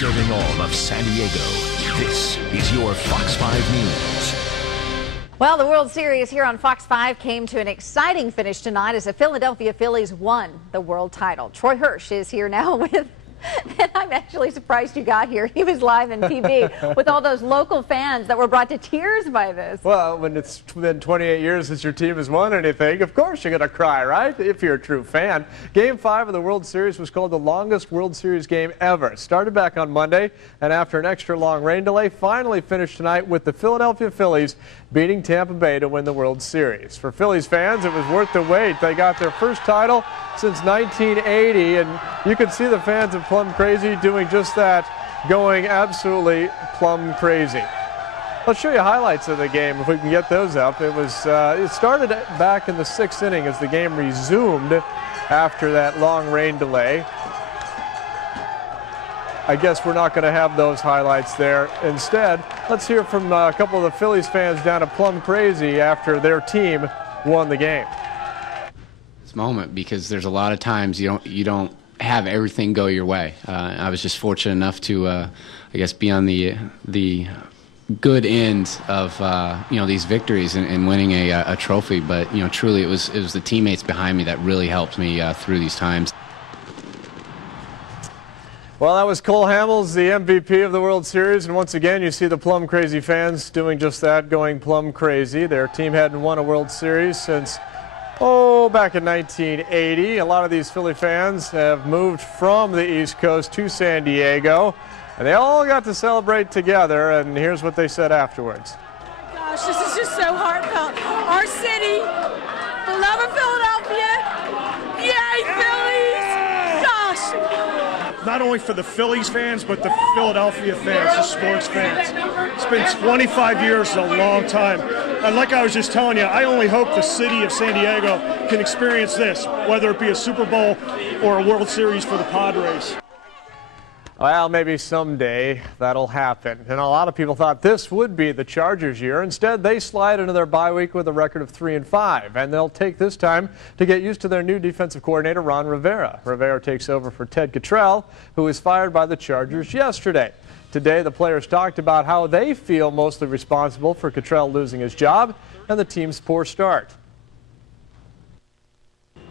serving all of San Diego. This is your Fox 5 News. Well, the World Series here on Fox 5 came to an exciting finish tonight as the Philadelphia Phillies won the world title. Troy Hirsch is here now with... And I'm actually surprised you got here. He was live in PB with all those local fans that were brought to tears by this. Well, when it's been 28 years since your team has won anything, of course you're going to cry, right? If you're a true fan. Game 5 of the World Series was called the longest World Series game ever. It started back on Monday, and after an extra long rain delay, finally finished tonight with the Philadelphia Phillies beating Tampa Bay to win the World Series. For Phillies fans, it was worth the wait. They got their first title since 1980, and you could see the fans of Plum Crazy doing just that, going absolutely plum crazy. Let's show you highlights of the game if we can get those up. It started back in the 6th inning as the game resumed after that long rain delay. I guess we're not going to have those highlights there. Instead, let's hear from a couple of the Phillies fans down at Plum Crazy after their team won the game. This moment, because there's a lot of times you don't have everything go your way. I was just fortunate enough to, I guess, be on the good end of these victories and winning a trophy. But truly, it was the teammates behind me that really helped me through these times. Well, that was Cole Hamels, the MVP of the World Series, and once again you see the Plum Crazy fans doing just that, going plum crazy. Their team hadn't won a World Series since back in 1980. A lot of these Philly fans have moved from the East Coast to San Diego, and they all got to celebrate together, and here's what they said afterwards. Oh my gosh, this is just so heartfelt. Our city, beloved Philadelphia, yay Phillies! Gosh! Not only for the Phillies fans, but the Philadelphia fans, the sports fans. It's been 25 years, a long time. And like I was just telling you, I only hope the city of San Diego can experience this, whether it be a Super Bowl or a World Series for the Padres. Well, maybe someday that'll happen. And a lot of people thought this would be the Chargers' year. Instead, they slide into their bye week with a record of 3-5. And they'll take this time to get used to their new defensive coordinator, Ron Rivera. Rivera takes over for Ted Cottrell, who was fired by the Chargers yesterday. Today, the players talked about how they feel mostly responsible for Cottrell losing his job and the team's poor start.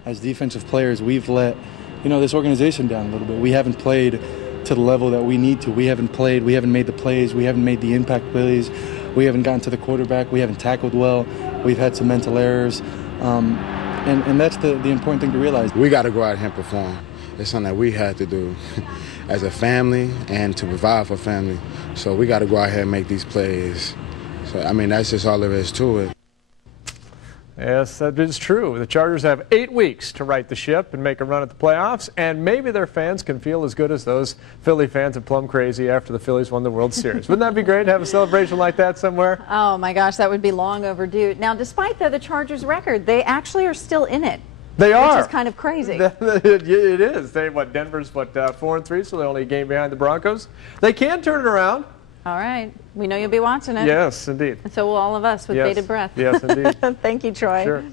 As defensive players, we've let this organization down a little bit. We haven't played to the level that we need to. We haven't played, we haven't made the plays, we haven't made the impact plays, we haven't gotten to the quarterback, we haven't tackled well, we've had some mental errors, and that's the important thing to realize. We got to go out here and perform. It's something that we had to do as a family and to provide for family. So we got to go out here and make these plays. So, I mean, that's just all there is to it. Yes, that is true. The Chargers have 8 weeks to right the ship and make a run at the playoffs, and maybe their fans can feel as good as those Philly fans at Plum Crazy after the Phillies won the World Series. Wouldn't that be great to have a celebration like that somewhere? Oh my gosh, that would be long overdue. Now, despite the Chargers' record, they actually are still in it. They are. Which is kind of crazy. It is. Denver's 4-3, so they're only a game behind the Broncos. They can turn it around. All right. We know you'll be watching it. Yes, indeed. And so will all of us with bated breath. Yes, indeed. Thank you, Troy. Sure.